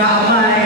กะไม่